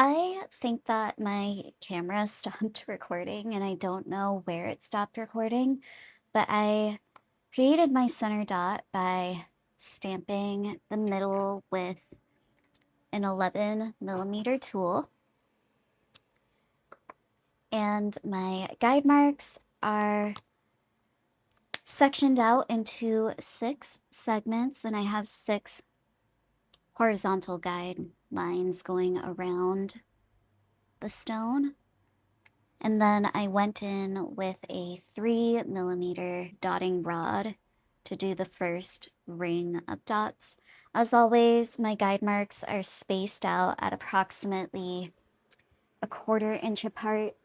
I think that my camera stopped recording and I don't know where it stopped recording, but I created my center dot by stamping the middle with an 11mm tool. And my guide marks are sectioned out into 6 segments, and I have 6 horizontal guide lines going around the stone. And then I went in with a 3mm dotting rod to do the first ring of dots. As always, my guide marks are spaced out at approximately a 1/4 inch apart.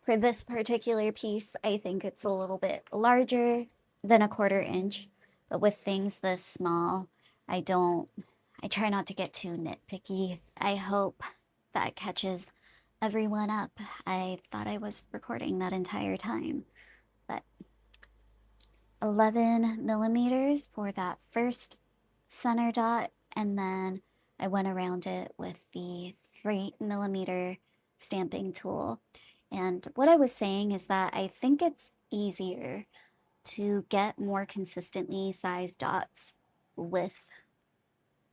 For this particular piece, I think it's a little bit larger than a 1/4 inch, but with things this small, I try not to get too nitpicky. I hope that catches everyone up. I thought I was recording that entire time, but 11mm for that first center dot, and then I went around it with the 3mm stamping tool. And what I was saying is that I think it's easier to get more consistently sized dots with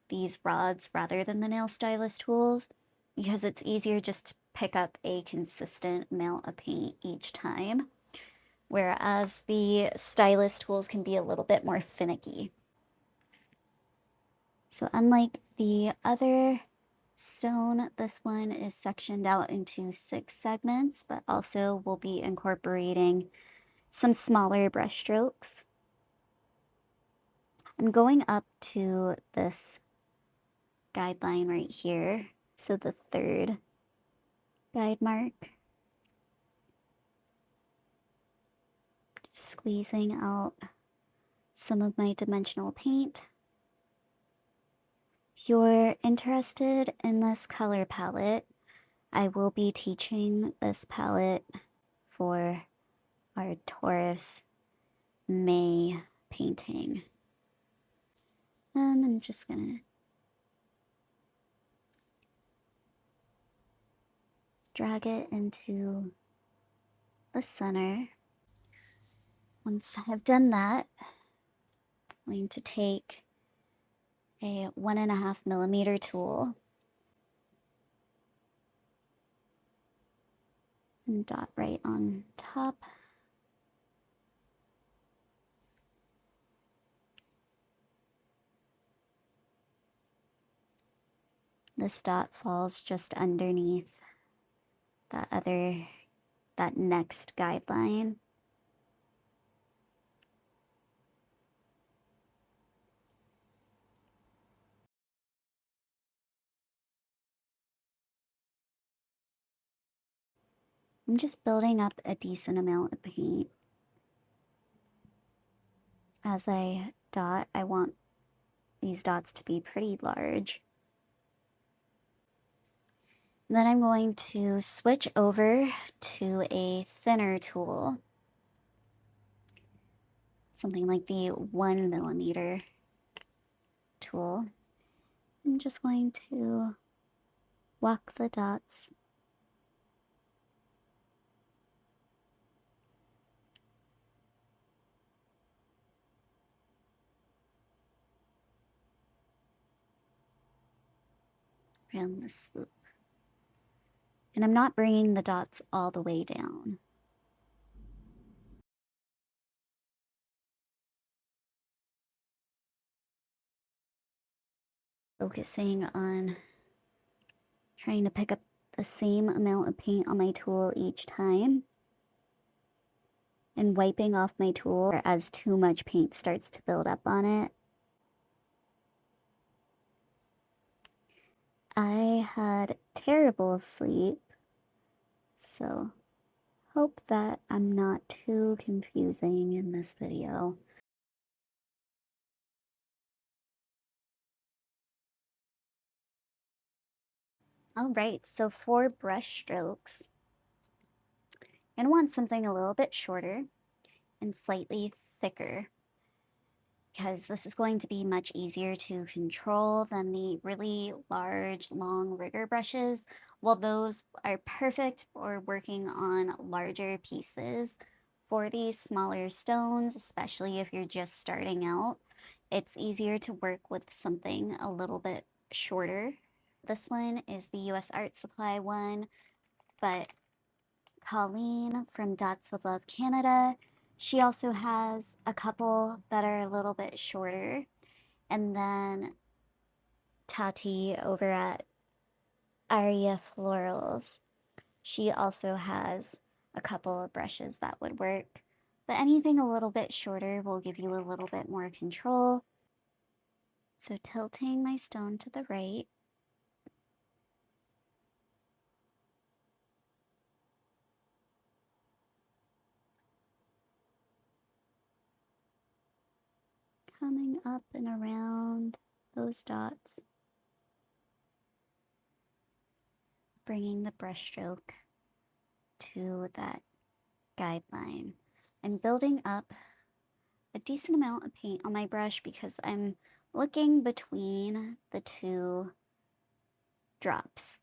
these rods rather than the nail stylus tools, because it's easier just to pick up a consistent amount of paint each time, whereas the stylus tools can be a little bit more finicky. So unlike the other stone, this one is sectioned out into 6 segments, but also will be incorporating some smaller brush strokes. I'm going up to this guideline right here, so the 3rd guide mark. Squeezing out some of my dimensional paint. If you're interested in this color palette, I will be teaching this palette for our Taurus May painting. And I'm just gonna drag it into the center. Once I've done that, I'm going to take a 1.5mm tool and dot right on top. This dot falls just underneath that next guideline. I'm just building up a decent amount of paint. As I dot, I want these dots to be pretty large. Then I'm going to switch over to a thinner tool, something like the 1mm tool. I'm just going to walk the dots around the swoop. And I'm not bringing the dots all the way down. Focusing on trying to pick up the same amount of paint on my tool each time, and wiping off my tool as too much paint starts to build up on it. I had terrible sleep, so hope that I'm not too confusing in this video. Alright, so for brush strokes, I'm going to want something a little bit shorter and slightly thicker. because this is going to be much easier to control than the really large, long rigger brushes. While those are perfect for working on larger pieces, for these smaller stones, especially if you're just starting out, it's easier to work with something a little bit shorter. This one is the US Art Supply one, but Colleen from Dots of Love Canada, she also has a couple that are a little bit shorter. And then Tati over at Aria Florals, she also has a couple of brushes that would work. But anything a little bit shorter will give you a little bit more control. So tilting my stone to the right. Coming up and around those dots. Bringing the brushstroke to that guideline. I'm building up a decent amount of paint on my brush because I'm looking between the two drops,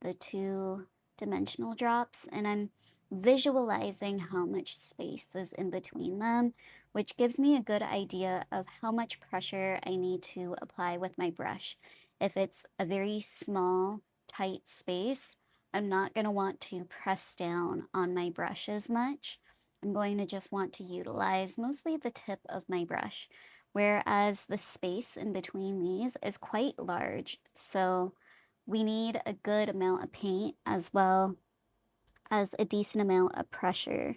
the two dimensional drops, and I'm visualizing how much space is in between them, which gives me a good idea of how much pressure I need to apply with my brush. If it's a very small, tight space, I'm not going to want to press down on my brush as much. I'm going to just want to utilize mostly the tip of my brush, whereas the space in between these is quite large. So we need a good amount of paint as well as a decent amount of pressure.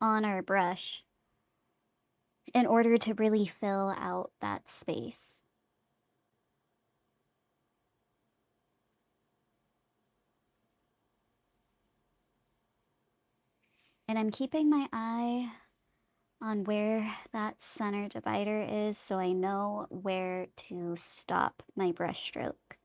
On our brush in order to really fill out that space. And I'm keeping my eye on where that center divider is so I know where to stop my brush stroke.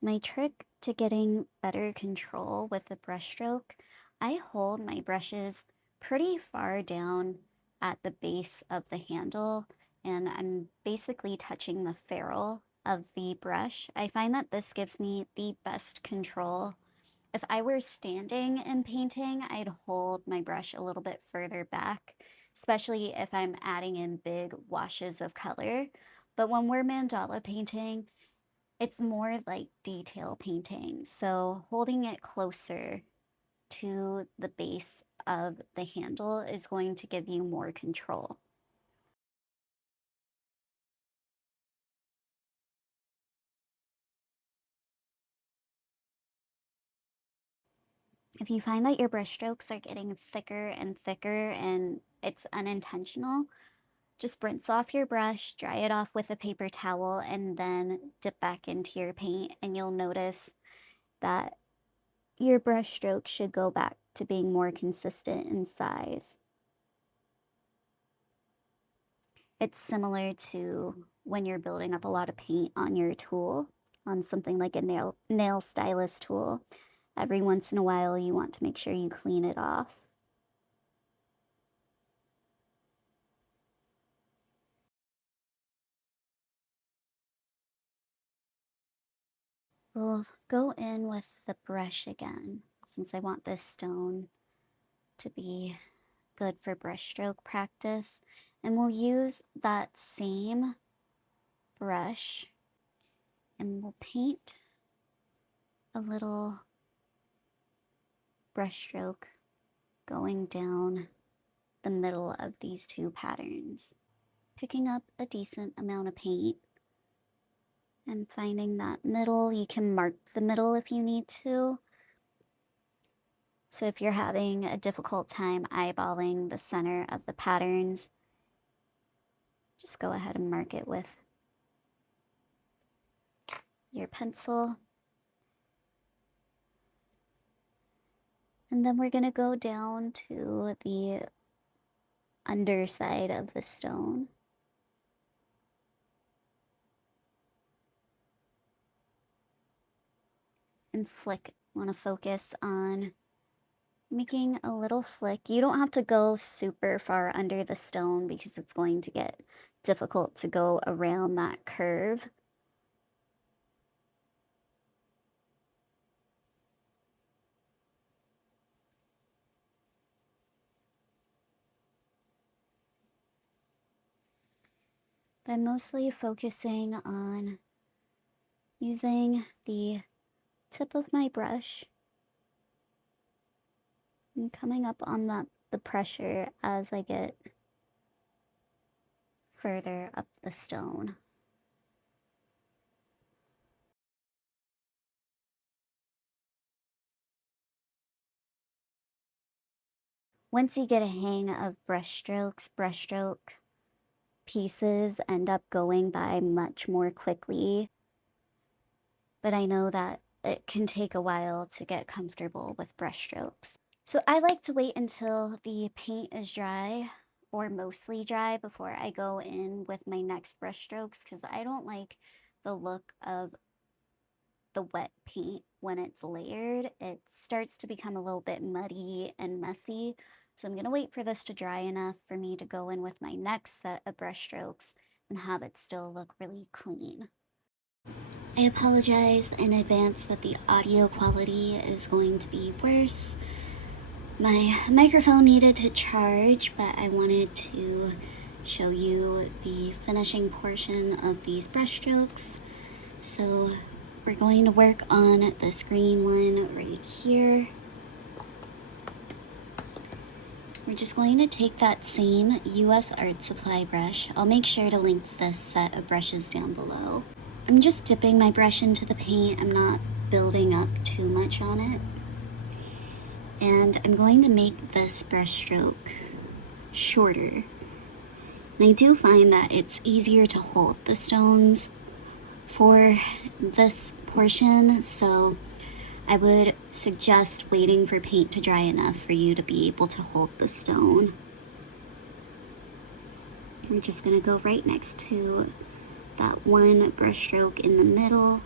My trick to getting better control with the brushstroke, I hold my brushes pretty far down at the base of the handle, and I'm basically touching the ferrule of the brush. I find that this gives me the best control. If I were standing and painting, I'd hold my brush a little bit further back, especially if I'm adding in big washes of color. But when we're mandala painting, it's more like detail painting, so holding it closer to the base of the handle is going to give you more control. If you find that your brush strokes are getting thicker and thicker and it's unintentional, just rinse off your brush, dry it off with a paper towel, and then dip back into your paint, and you'll notice that your brush stroke should go back to being more consistent in size. It's similar to when you're building up a lot of paint on your tool, on something like a nail stylus tool. Every once in a while, you want to make sure you clean it off. We'll go in with the brush again, since I want this stone to be good for brushstroke practice. And we'll use that same brush and we'll paint a little brushstroke going down the middle of these two patterns. Picking up a decent amount of paint and finding that middle. You can mark the middle if you need to. So if you're having a difficult time eyeballing the center of the patterns, just go ahead and mark it with your pencil. And then we're going to go down to the underside of the stone. and flick. Want to focus on making a little flick. You don't have to go super far under the stone because it's going to get difficult to go around that curve. But I'm mostly focusing on using the tip of my brush and coming up on the pressure as I get further up the stone. Once you get a hang of brushstroke pieces end up going by much more quickly. But I know that it can take a while to get comfortable with brushstrokes. So I like to wait until the paint is dry or mostly dry before I go in with my next brushstrokes because I don't like the look of the wet paint when it's layered. It starts to become a little bit muddy and messy. So I'm going to wait for this to dry enough for me to go in with my next set of brushstrokes and have it still look really clean. I apologize in advance that the audio quality is going to be worse. My microphone needed to charge, but I wanted to show you the finishing portion of these brushstrokes. So we're going to work on this green one right here. We're just going to take that same US Art Supply brush. I'll make sure to link this set of brushes down below. I'm just dipping my brush into the paint. I'm not building up too much on it. And I'm going to make this brushstroke shorter. And I do find that it's easier to hold the stones for this portion, so I would suggest waiting for paint to dry enough for you to be able to hold the stone. We're just gonna go right next to that one brushstroke in the middle.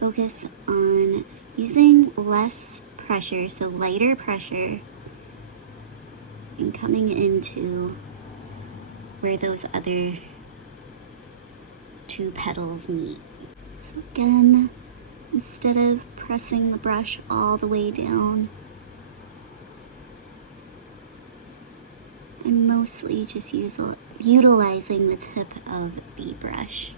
Focus on using less pressure, so lighter pressure, and coming into where those other two petals meet. So again, instead of pressing the brush all the way down, I'm mostly just utilizing the tip of the brush.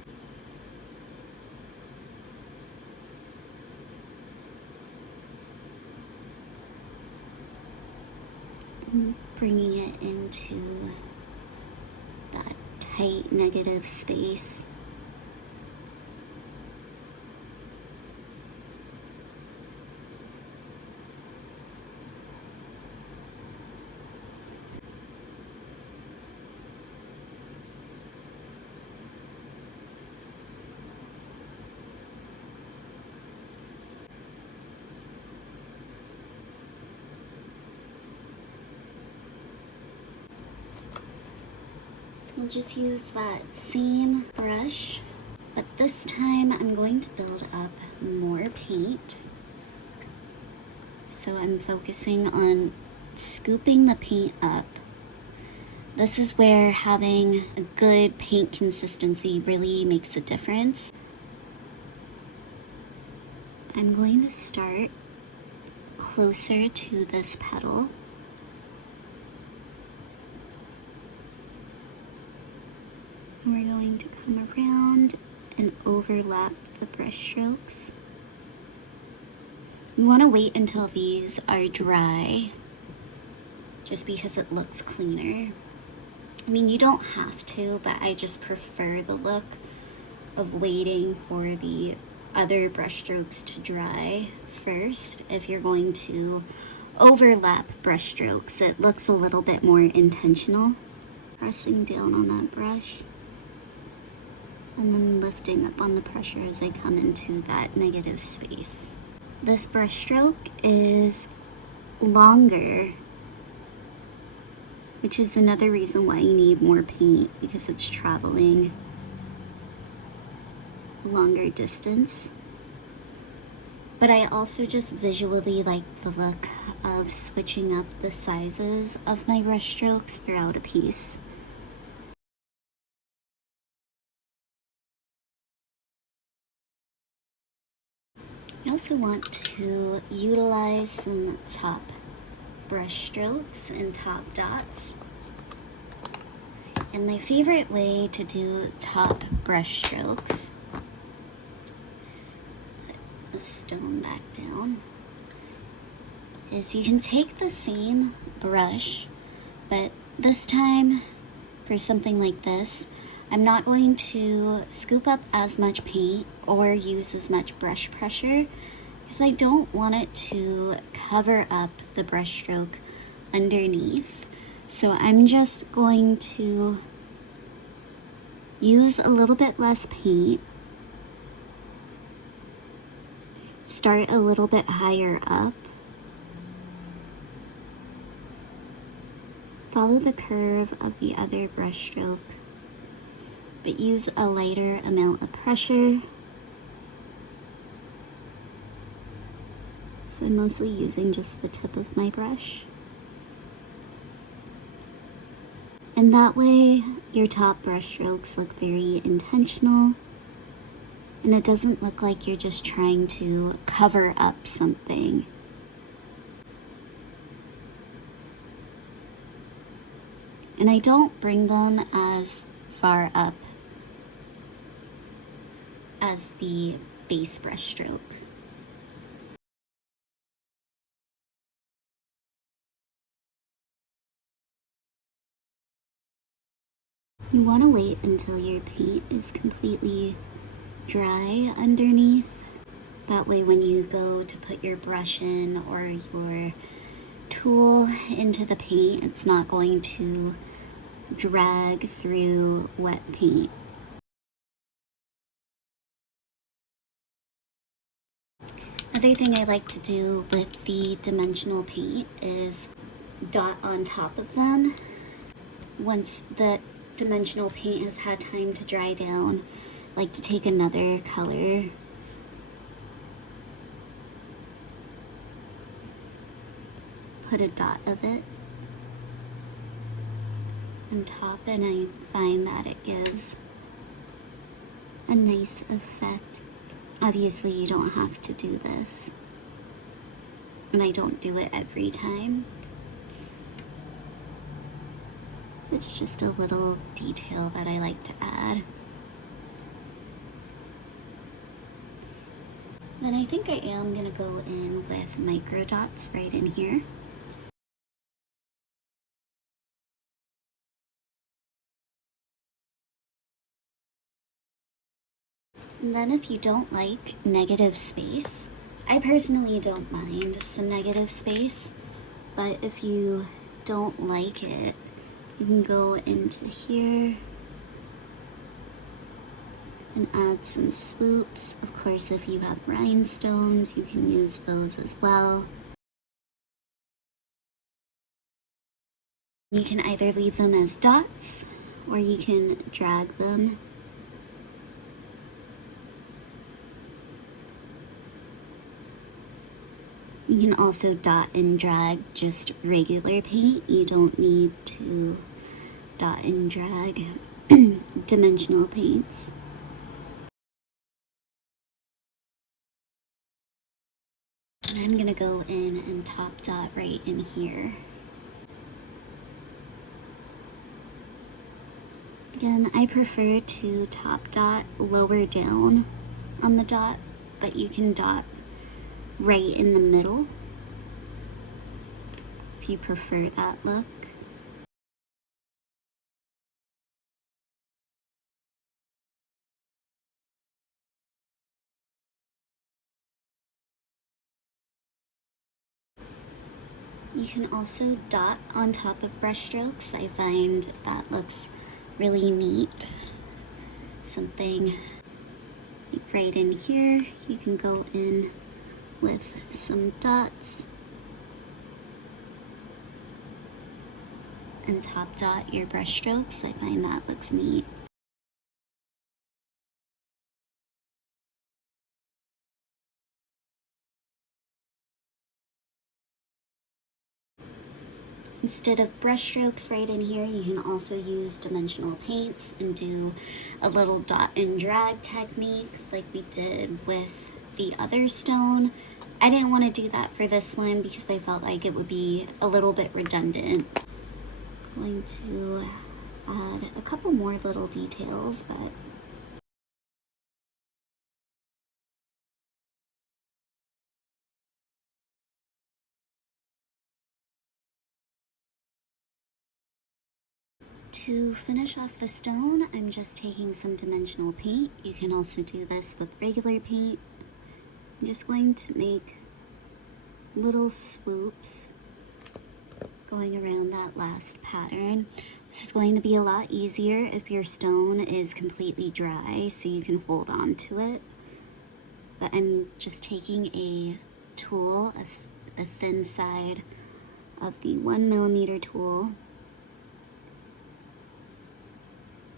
And bringing it into that tight negative space. I'll just use that same brush, but this time I'm going to build up more paint. So I'm focusing on scooping the paint up. This is where having a good paint consistency really makes a difference. I'm going to start closer to this petal. We're going to come around and overlap the brush strokes. You want to wait until these are dry, just because it looks cleaner. I mean, you don't have to, but I just prefer the look of waiting for the other brush strokes to dry first. If you're going to overlap brush strokes, it looks a little bit more intentional. Pressing down on that brush, and then lifting up on the pressure as I come into that negative space. This brush stroke is longer, which is another reason why you need more paint, because it's traveling a longer distance. But I also just visually like the look of switching up the sizes of my brush strokes throughout a piece. I also want to utilize some top brush strokes and top dots. And my favorite way to do top brush strokes, put the stone back down, is you can take the same brush, but this time for something like this, I'm not going to scoop up as much paint or use as much brush pressure because I don't want it to cover up the brush stroke underneath. So I'm just going to use a little bit less paint, start a little bit higher up, follow the curve of the other brush stroke, but use a lighter amount of pressure. So I'm mostly using just the tip of my brush. And that way, your top brush strokes look very intentional, and it doesn't look like you're just trying to cover up something. And I don't bring them as far up as the base brush stroke. You want to wait until your paint is completely dry underneath. That way when you go to put your brush in or your tool into the paint, it's not going to drag through wet paint. Another thing I like to do with the dimensional paint is dot on top of them. Once the dimensional paint has had time to dry down, I like to take another color, put a dot of it on top, and I find that it gives a nice effect. Obviously you don't have to do this, and I don't do it every time. It's just a little detail that I like to add. Then I think I am gonna go in with micro dots right in here. And then if you don't like negative space, I personally don't mind some negative space, but if you don't like it, you can go into here and add some swoops. Of course, if you have rhinestones, you can use those as well. You can either leave them as dots or you can drag them. You can also dot and drag just regular paint. You don't need to dot and drag dimensional paints. And I'm gonna go in and top dot right in here. Again, I prefer to top dot lower down on the dot, but you can dot right in the middle if you prefer that look. You can also dot on top of brush strokes. I find that looks really neat. Something like right in here, you can go in with some dots and top dot your brush strokes. I find that looks neat. Instead of brush strokes right in here, you can also use dimensional paints and do a little dot and drag technique like we did with the other stone. I didn't want to do that for this one because I felt like it would be a little bit redundant. I'm going to add a couple more little details, but to finish off the stone, I'm just taking some dimensional paint. You can also do this with regular paint. I'm just going to make little swoops going around that last pattern. This is going to be a lot easier if your stone is completely dry so you can hold on to it. But I'm just taking a tool, a thin side of the 1mm tool,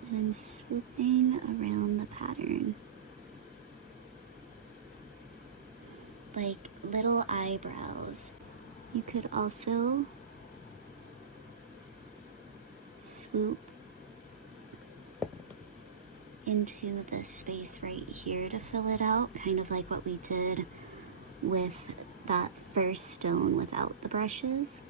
and I'm swooping around the pattern like little eyebrows. You could also swoop into this space right here to fill it out, kind of like what we did with that first stone without the brushes.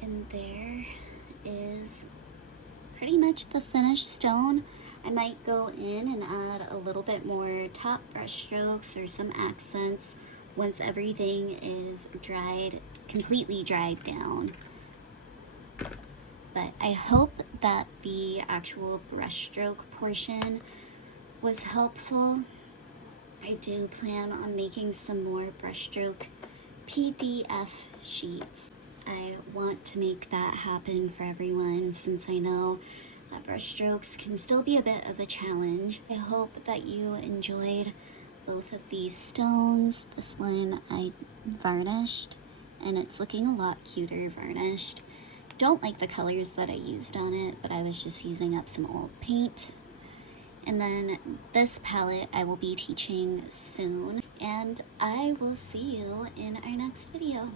And there is pretty much the finished stone. I might go in and add a little bit more top brush strokes or some accents once everything is dried, completely dried down. But I hope that the actual brushstroke portion was helpful. I do plan on making some more brushstroke PDF sheets. I want to make that happen for everyone since I know that brushstrokes can still be a bit of a challenge. I hope that you enjoyed both of these stones. This one I varnished and it's looking a lot cuter varnished. Don't like the colors that I used on it, but I was just using up some old paint. And then this palette I will be teaching soon, and I will see you in our next video.